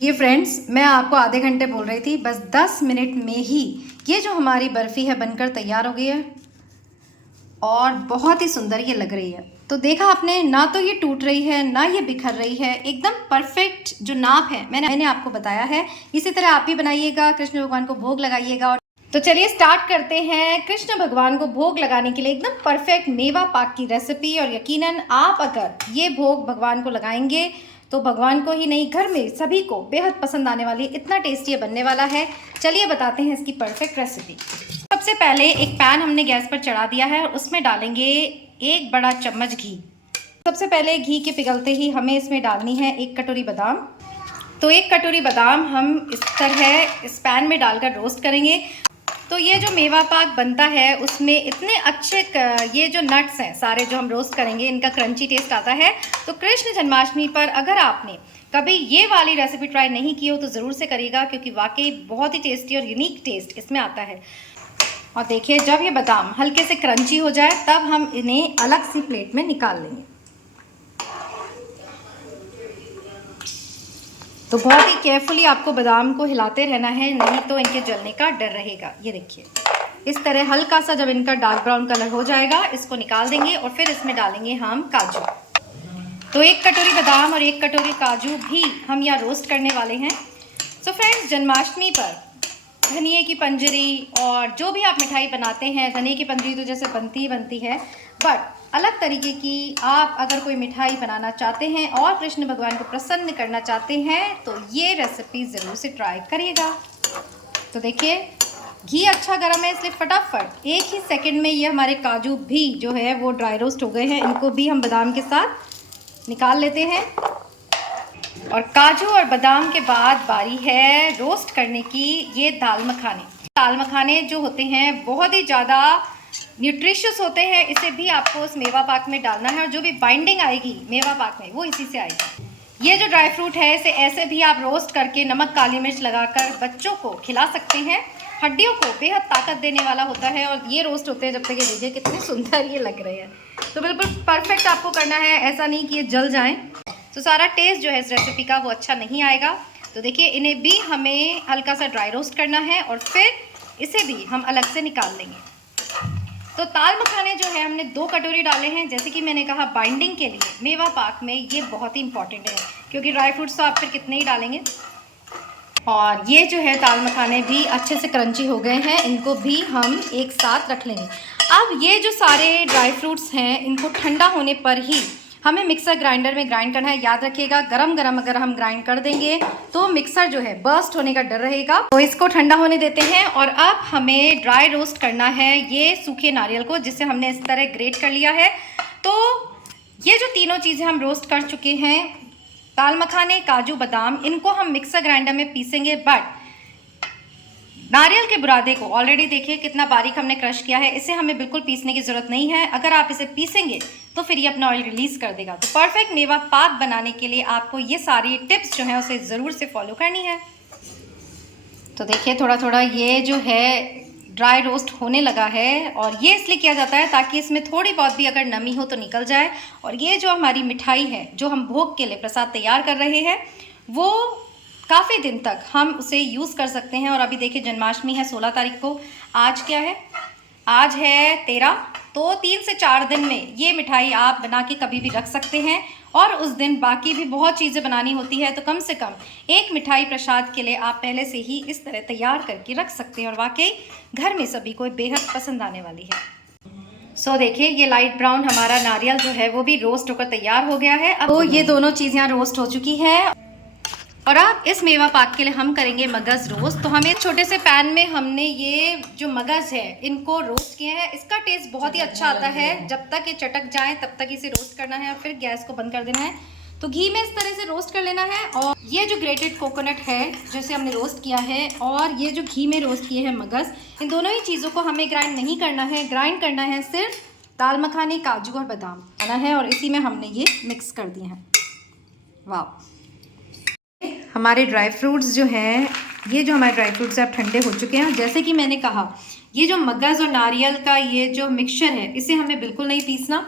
ये फ्रेंड्स, मैं आपको आधे घंटे बोल रही थी, बस 10 मिनट में ही ये जो हमारी बर्फ़ी है बनकर तैयार हो गई है और बहुत ही सुंदर ये लग रही है। तो देखा आपने, ना तो ये टूट रही है ना ये बिखर रही है, एकदम परफेक्ट जो नाप है मैंने आपको बताया है। इसी तरह आप भी बनाइएगा, कृष्ण भगवान को भोग लगाइएगा। और तो चलिए स्टार्ट करते हैं कृष्ण भगवान को भोग लगाने के लिए एकदम परफेक्ट मेवा पाक की रेसिपी। और यकीनन आप अगर ये भोग भगवान को लगाएंगे तो भगवान को ही नहीं, घर में सभी को बेहद पसंद आने वाली, इतना टेस्टी ये बनने वाला है। चलिए बताते हैं इसकी परफेक्ट रेसिपी। सबसे पहले एक पैन हमने गैस पर चढ़ा दिया है और उसमें डालेंगे 1 बड़ा चम्मच घी। सबसे पहले घी के पिघलते ही हमें इसमें डालनी है 1 कटोरी बादाम। तो 1 कटोरी बादाम हम इस तरह इस पैन में डालकर रोस्ट करेंगे। तो ये जो मेवा पाक बनता है उसमें इतने अच्छे ये जो नट्स हैं सारे जो हम रोस्ट करेंगे, इनका क्रंची टेस्ट आता है। तो कृष्ण जन्माष्टमी पर अगर आपने कभी ये वाली रेसिपी ट्राई नहीं की हो तो ज़रूर से करिएगा, क्योंकि वाकई बहुत ही टेस्टी और यूनिक टेस्ट इसमें आता है। और देखिए, जब ये बादाम हल्के से क्रंची हो जाए तब हम इन्हें अलग सी प्लेट में निकाल लेंगे। तो बहुत ही केयरफुली आपको बादाम को हिलाते रहना है, नहीं तो इनके जलने का डर रहेगा। ये देखिए, इस तरह हल्का सा जब इनका डार्क ब्राउन कलर हो जाएगा इसको निकाल देंगे और फिर इसमें डालेंगे हम काजू। तो 1 कटोरी बादाम और 1 कटोरी काजू भी हम यहाँ रोस्ट करने वाले हैं। सो फ्रेंड्स, जन्माष्टमी पर धनिए की पंजरी और जो भी आप मिठाई बनाते हैं, धनिए की पंजरी तो जैसे बनती ही बनती है, बट अलग तरीके की आप अगर कोई मिठाई बनाना चाहते हैं और कृष्ण भगवान को प्रसन्न करना चाहते हैं तो ये रेसिपी ज़रूर से ट्राई करिएगा। तो देखिए, घी अच्छा गर्म है, इसलिए फटाफट 1 ही सेकंड में ये हमारे काजू भी जो है वो ड्राई रोस्ट हो गए हैं। इनको भी हम बादाम के साथ निकाल लेते हैं। और काजू और बादाम के बाद बारी है रोस्ट करने की ये दाल मखाने। दाल मखाने जो होते हैं बहुत ही ज़्यादा न्यूट्रिशियस होते हैं, इसे भी आपको उस मेवा पाक में डालना है और जो भी बाइंडिंग आएगी मेवा पाक में वो इसी से आएगी। ये जो ड्राई फ्रूट है इसे ऐसे भी आप रोस्ट करके नमक काली मिर्च लगाकर बच्चों को खिला सकते हैं। हड्डियों को बेहद ताकत देने वाला होता है और ये रोस्ट होते हैं जब तक। ये देखिए कितने सुंदर ये लग रहे हैं। तो बिल्कुल परफेक्ट आपको करना है, ऐसा नहीं कि ये जल जाएँ तो सारा टेस्ट जो है इस रेसिपी का वो अच्छा नहीं आएगा। तो देखिए, इन्हें भी हमें हल्का सा ड्राई रोस्ट करना है और फिर इसे भी हम अलग से निकाल लेंगे। तो दाल मखाने जो है हमने 2 कटोरी डाले हैं। जैसे कि मैंने कहा, बाइंडिंग के लिए मेवा पाक में ये बहुत ही इंपॉर्टेंट है, क्योंकि ड्राई फ्रूट्स तो आप फिर कितने ही डालेंगे। और ये जो है दाल मखाने भी अच्छे से क्रंची हो गए हैं, इनको भी हम एक साथ रख लेंगे। अब ये जो सारे ड्राई फ्रूट्स हैं इनको ठंडा होने पर ही हमें मिक्सर ग्राइंडर में ग्राइंड करना है। याद रखिएगा, गरम गरम अगर हम ग्राइंड कर देंगे तो मिक्सर जो है बर्स्ट होने का डर रहेगा। तो इसको ठंडा होने देते हैं। और अब हमें ड्राई रोस्ट करना है ये सूखे नारियल को, जिसे हमने इस तरह ग्रेट कर लिया है। तो ये जो तीनों चीज़ें हम रोस्ट कर चुके हैं, दाल मखाने, काजू, बादाम, इनको हम मिक्सर ग्राइंडर में पीसेंगे। बट नारियल के बुरादे को ऑलरेडी देखिए कितना बारीक हमने क्रश किया है, इसे हमें बिल्कुल पीसने की ज़रूरत नहीं है। अगर आप इसे पीसेंगे तो फिर ये अपना ऑयल रिलीज़ कर देगा। तो परफेक्ट मेवा पाक बनाने के लिए आपको ये सारी टिप्स जो हैं उसे ज़रूर से फॉलो करनी है। तो देखिए, थोड़ा थोड़ा ये जो है ड्राई रोस्ट होने लगा है और ये इसलिए किया जाता है ताकि इसमें थोड़ी बहुत भी अगर नमी हो तो निकल जाए। और ये जो हमारी मिठाई है जो हम भोग के लिए प्रसाद तैयार कर रहे हैं वो काफ़ी दिन तक हम उसे यूज़ कर सकते हैं। और अभी देखिए, जन्माष्टमी है 16 तारीख को, आज क्या है, आज है 13। तो 3 से 4 दिन में ये मिठाई आप बना के कभी भी रख सकते हैं। और उस दिन बाकी भी बहुत चीज़ें बनानी होती है, तो कम से कम एक मिठाई प्रसाद के लिए आप पहले से ही इस तरह तैयार करके रख सकते हैं और वाकई घर में सभी को बेहद पसंद आने वाली है। सो देखिए, ये लाइट ब्राउन हमारा नारियल जो है वो भी रोस्ट होकर तैयार हो गया है। अब तो ये दोनों चीज़ यहाँ रोस्ट हो चुकी है। और अब इस मेवा पाक के लिए हम करेंगे मगज़ रोस्ट। तो हमें छोटे से पैन में हमने ये जो मगज़ है इनको रोस्ट किए हैं। इसका टेस्ट बहुत ही अच्छा आता है, जब तक ये चटक जाए तब तक इसे रोस्ट करना है और फिर गैस को बंद कर देना है। तो घी में इस तरह से रोस्ट कर लेना है। और ये जो ग्रेटेड कोकोनट है जैसे हमने रोस्ट किया है, और ये जो घी में रोस्ट किए हैं मगज़, इन दोनों ही चीज़ों को हमें ग्राइंड नहीं करना है। ग्राइंड करना है सिर्फ दाल मखाने, काजू और बादाम आना है, और इसी में हमने ये मिक्स कर दिए हैं। वाह, हमारे ड्राई फ्रूट्स जो हैं, ये जो हमारे ड्राई फ्रूट्स हैं अब ठंडे हो चुके हैं। जैसे कि मैंने कहा, ये जो मगज़ और नारियल का ये जो मिक्सचर है इसे हमें बिल्कुल नहीं पीसना।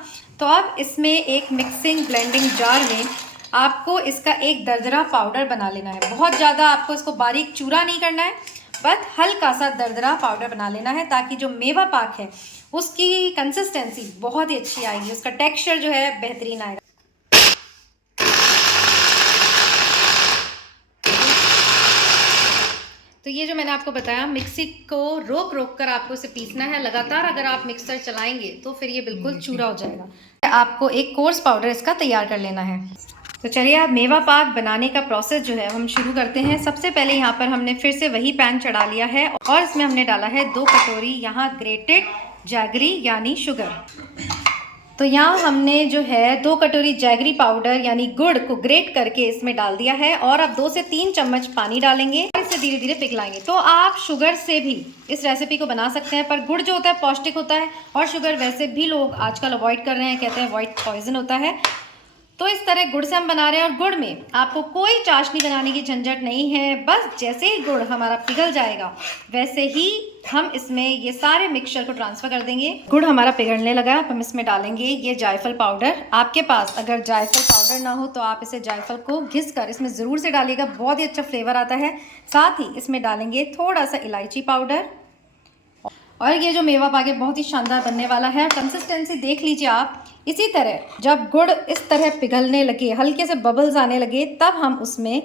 तो अब इसमें एक मिक्सिंग ब्लेंडिंग जार में आपको इसका एक दरदरा पाउडर बना लेना है। बहुत ज़्यादा आपको इसको बारीक चूरा नहीं करना है, बस हल्का सा दरदरा पाउडर बना लेना है, ताकि जो मेवा पाक है उसकी कंसिस्टेंसी बहुत ही अच्छी आएगी, उसका टेक्सचर जो है बेहतरीन आएगा। तो ये जो मैंने आपको बताया, मिक्सी को रोक रोक कर आपको इसे पीसना है। लगातार अगर आप मिक्सर चलाएंगे तो फिर ये बिल्कुल चूरा हो जाएगा। आपको एक कोर्स पाउडर इसका तैयार कर लेना है। तो चलिए आप मेवा पाक बनाने का प्रोसेस जो है हम शुरू करते हैं। सबसे पहले यहाँ पर हमने फिर से वही पैन चढ़ा लिया है और इसमें हमने डाला है 2 कटोरी यहाँ ग्रेटेड जैगरी यानी शुगर। तो यहाँ हमने जो है 2 कटोरी जैगरी पाउडर यानी गुड़ को ग्रेट करके इसमें डाल दिया है और अब 2 से 3 चम्मच पानी डालेंगे और इसे धीरे धीरे पिघलाएंगे। तो आप शुगर से भी इस रेसिपी को बना सकते हैं, पर गुड़ जो होता है पौष्टिक होता है और शुगर वैसे भी लोग आजकल अवॉइड कर रहे हैं, कहते हैं व्हाइट पॉइजन होता है। तो इस तरह गुड़ से हम बना रहे हैं और गुड़ में आपको कोई चाशनी बनाने की झंझट नहीं है। बस जैसे ही गुड़ हमारा पिघल जाएगा वैसे ही हम इसमें ये सारे मिक्सचर को ट्रांसफ़र कर देंगे। गुड़ हमारा पिघलने लगा, अब हम इसमें डालेंगे ये जायफल पाउडर। आपके पास अगर जायफल पाउडर ना हो तो आप इसे जायफल को घिस कर इसमें ज़रूर से डालिएगा, बहुत ही अच्छा फ्लेवर आता है। साथ ही इसमें डालेंगे थोड़ा सा इलायची पाउडर और ये जो मेवा पाक है बहुत ही शानदार बनने वाला है। कंसिस्टेंसी देख लीजिए आप। इसी तरह जब गुड़ इस तरह पिघलने लगे, हल्के से बबल्स आने लगे, तब हम उसमें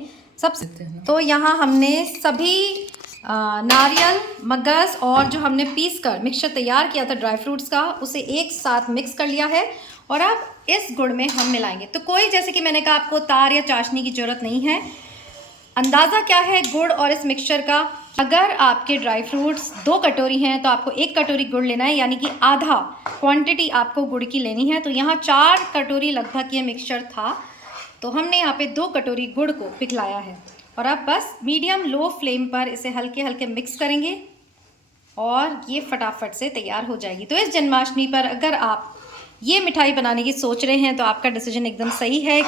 तो यहाँ हमने सभी नारियल, मगज़ और जो हमने पीस कर मिक्सचर तैयार किया था ड्राई फ्रूट्स का, उसे एक साथ मिक्स कर लिया है और अब इस गुड़ में हम मिलाएंगे। तो कोई, जैसे कि मैंने कहा, आपको तार या चाशनी की ज़रूरत नहीं है। अंदाज़ा क्या है गुड़ और इस मिक्सचर का? अगर आपके ड्राई फ्रूट्स 2 कटोरी हैं तो आपको 1 कटोरी गुड़ लेना है, यानी कि आधा क्वांटिटी आपको गुड़ की लेनी है। तो यहाँ 4 कटोरी लगभग ये मिक्सचर था, तो हमने यहाँ पे 2 कटोरी गुड़ को पिघलाया है और अब बस मीडियम लो फ्लेम पर इसे हल्के हल्के मिक्स करेंगे और ये फटाफट से तैयार हो जाएगी। तो इस जन्माष्टमी पर अगर आप ये मिठाई बनाने की सोच रहे हैं तो आपका डिसीजन एकदम सही है।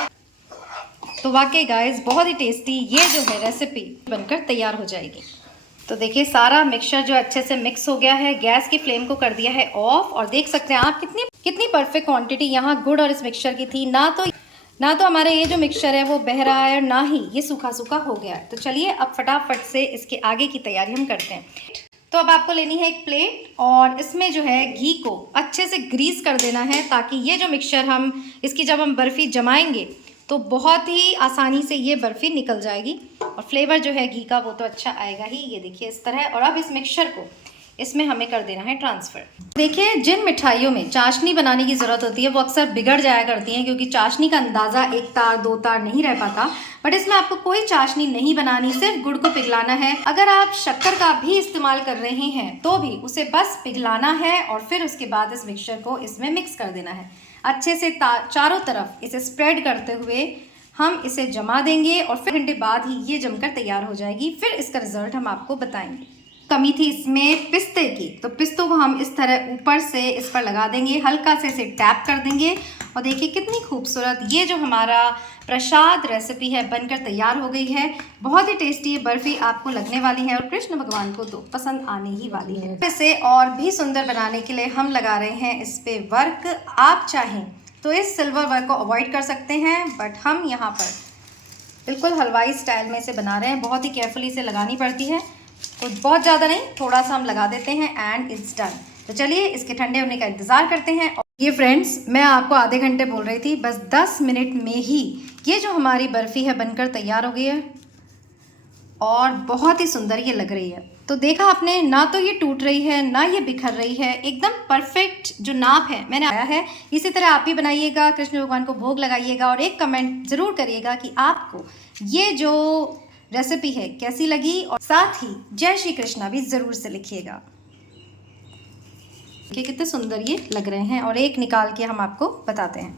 तो वाकई गाइस बहुत ही टेस्टी ये जो है रेसिपी बनकर तैयार हो जाएगी। तो देखिए सारा मिक्सचर जो अच्छे से मिक्स हो गया है। गैस की फ्लेम को कर दिया है ऑफ और देख सकते हैं आप कितनी परफेक्ट क्वांटिटी यहाँ गुड़ और इस मिक्सचर की थी। ना तो हमारा ये जो मिक्सचर है वो बह रहा है और ना ही ये सूखा सूखा हो गया है। तो चलिए अब फटाफट से इसके आगे की तैयारी हम करते हैं। तो अब आपको लेनी है एक प्लेट और इसमें जो है घी को अच्छे से ग्रीस कर देना है, ताकि ये जो मिक्सचर इसकी जब हम बर्फ़ी जमाएंगे तो बहुत ही आसानी से ये बर्फ़ी निकल जाएगी और फ्लेवर जो है घी का वो तो अच्छा आएगा ही। ये देखिए इस तरह। और अब इस मिक्सचर को इसमें हमें कर देना है ट्रांसफ़र। देखिए जिन मिठाइयों में चाशनी बनाने की ज़रूरत होती है वो अक्सर बिगड़ जाया करती हैं, क्योंकि चाशनी का अंदाज़ा 1 तार 2 तार नहीं रह पाता। बट इसमें आपको कोई चाशनी नहीं बनानी, सिर्फ गुड़ को पिघलाना है। अगर आप शक्कर का भी इस्तेमाल कर रहे हैं तो भी उसे बस पिघलाना है और फिर उसके बाद इस मिक्सचर को इसमें मिक्स कर देना है। अच्छे से चारों तरफ इसे स्प्रेड करते हुए हम इसे जमा देंगे और फिर घंटे बाद ही ये जमकर तैयार हो जाएगी। फिर इसका रिजल्ट हम आपको बताएंगे। कमी थी इसमें पिस्ते की, तो पिस्तों को हम इस तरह ऊपर से इस पर लगा देंगे, हल्का से इसे टैप कर देंगे और देखिए कितनी खूबसूरत ये जो हमारा प्रसाद रेसिपी है बनकर तैयार हो गई है। बहुत ही टेस्टी ये बर्फ़ी आपको लगने वाली है और कृष्ण भगवान को तो पसंद आने ही वाली है। इसे और भी सुंदर बनाने के लिए हम लगा रहे हैं इस पे वर्क। आप चाहें तो इस सिल्वर वर्क को अवॉइड कर सकते हैं, बट हम यहाँ पर बिल्कुल हलवाई स्टाइल में इसे बना रहे हैं। बहुत ही केयरफुली इसे लगानी पड़ती है, तो बहुत ज़्यादा नहीं, थोड़ा सा हम लगा देते हैं एंड इट्स डन। तो चलिए इसके ठंडे होने का इंतज़ार करते हैं। ये फ्रेंड्स मैं आपको आधे घंटे बोल रही थी, बस 10 मिनट में ही ये जो हमारी बर्फ़ी है बनकर तैयार हो गई है और बहुत ही सुंदर ये लग रही है। तो देखा आपने, ना तो ये टूट रही है ना ये बिखर रही है, एकदम परफेक्ट जो नाप है मैंने आया है। इसी तरह आप भी बनाइएगा, कृष्ण भगवान को भोग लगाइएगा और एक कमेंट ज़रूर करिएगा कि आपको ये जो रेसिपी है कैसी लगी, और साथ ही जय श्री कृष्णा भी ज़रूर से लिखिएगा। कितने सुंदर ये लग रहे हैं और एक निकाल के हम आपको बताते हैं।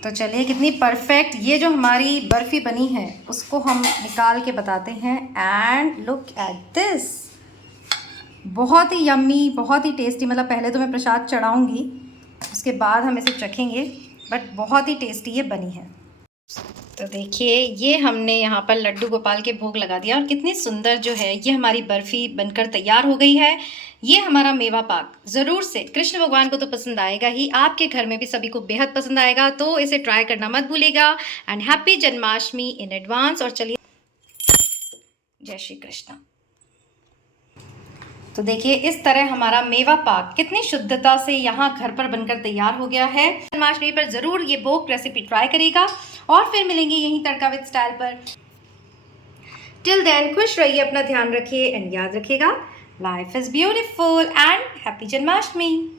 तो चलिए कितनी परफेक्ट ये जो हमारी बर्फ़ी बनी है उसको हम निकाल के बताते हैं। एंड लुक एट दिस, बहुत ही यम्मी, बहुत ही टेस्टी। मतलब पहले तो मैं प्रसाद चढ़ाऊँगी, उसके बाद हम इसे चखेंगे, बट बहुत ही टेस्टी ये बनी है। तो देखिए ये हमने यहाँ पर लड्डू गोपाल के भोग लगा दिया और कितनी सुंदर जो है ये हमारी बर्फ़ी बनकर तैयार हो गई है। ये हमारा मेवा पाक ज़रूर से कृष्ण भगवान को तो पसंद आएगा ही, आपके घर में भी सभी को बेहद पसंद आएगा, तो इसे ट्राई करना मत भूलिएगा। And happy Janmashtami in advance. और चलिए, जय श्री कृष्ण। तो देखिए इस तरह हमारा मेवा पाक कितनी शुद्धता से यहाँ घर पर बनकर तैयार हो गया है। जन्माष्टमी पर ज़रूर ये बोक रेसिपी ट्राई करिएगा और फिर मिलेंगे यहीं तड़का विद स्टाइल पर। टिल देन खुश रहिए, अपना ध्यान रखिए एंड याद रखिएगा, life is beautiful and happy Janmashtami.